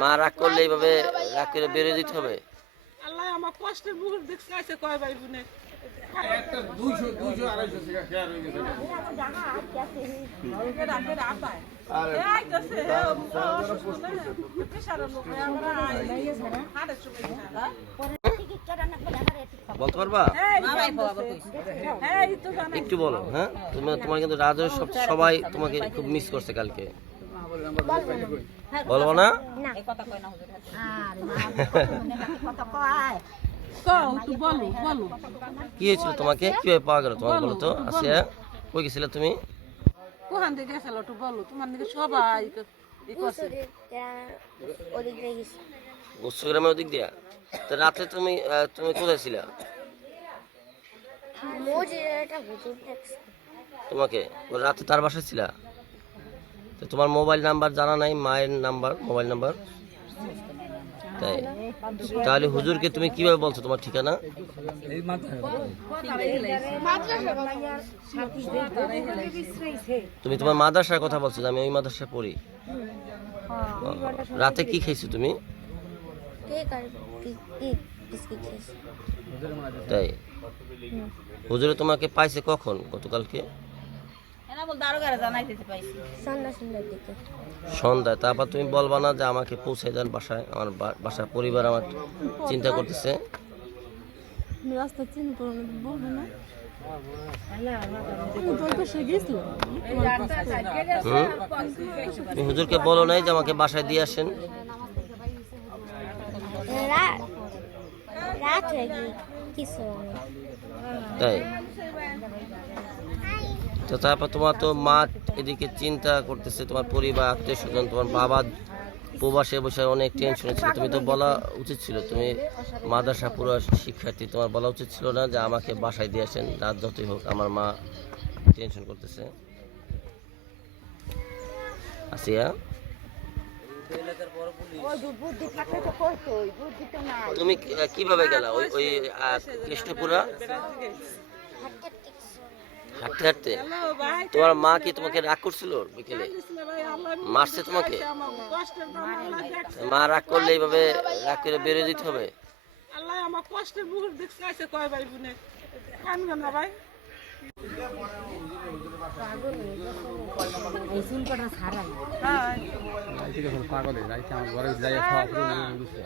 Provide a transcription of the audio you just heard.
মা রাগ করলে এইভাবে রাগ করে বেরিয়ে দিতে হবে আল্লাহ আমার কষ্টের মুহূর্ত দেখছে আছে কয় ভাই বোনে হয়ে বলতে পারবা একটু বলো হ্যাঁ তুমি তোমার কিন্তু রাজু সব সবাই তোমাকে খুব মিস করছে কালকে বলব না? কি হয়েছিল তোমাকে? কীভাবে পাওয়া গেল তোমাকে বলো তো? আসিয়া কই গেছিলে তুমি? থেকে গেছিল একটু বলো তোমার দিকে সবাই ওদিক দিয়ে? তো রাতে তুমি তুমি কোথায় ছিলা? তোমাকে? রাতে তার বাসায় ছিলা? তো তোমার মোবাইল নাম্বার জানা নাই, মায়ের নাম্বার, মোবাইল নাম্বার? তাই। তাহলে হুজুরকে তুমি কীভাবে বলছো তোমার ঠিকানা? তুমি তোমার মাদ্রাসার কথা বলছো আমি ওই মাদ্রাসায় পড়ি। রাতে কি খাইছো তুমি? তাই। হুজুরে তোমাকে পাইছে কখন? গতকালকে? সন্ধ্যায় তারপর তুমি বলবা না যে আমাকে পৌঁছে দেন বাসায় আমার বা- বাসার পরিবার আমার চিন্তা করতেছে। রাস্তা চিনি বলব না। হুজুরকে বলো নাই যে আমাকে বাসায় দিয়ে আসেন। তাই? তো তারপর তোমার তো মা এদিকে চিন্তা করতেছে, তোমার পরিবার, আত্মীয় স্বজন, তোমার বাবা প্রবাসে বসে অনেক টেনশন ছিল। তুমি তো বলা উচিত ছিল, তুমি মাদ্রাসা পুরো শিক্ষার্থী, তোমার বলা উচিত ছিল না যে আমাকে বাসায় দিয়ে আসেন, রাত যতই হোক আমার মা টেনশন করতেছে। আসিয়া? তুমি কীভাবে গেলা? ওই ওই কৃষ্ণপুরা? হাঁটতে হাঁটতে। তোমার মা কি তোমাকে রাগ করছিল বিকেলে? মারছে তোমাকে? মা রাগ করলে এইভাবে রাগ করে বেরিয়ে দিতে হবে। ভাই পাগলে রাইতে আমার ঘরে যাই খাওয়া বুঝছে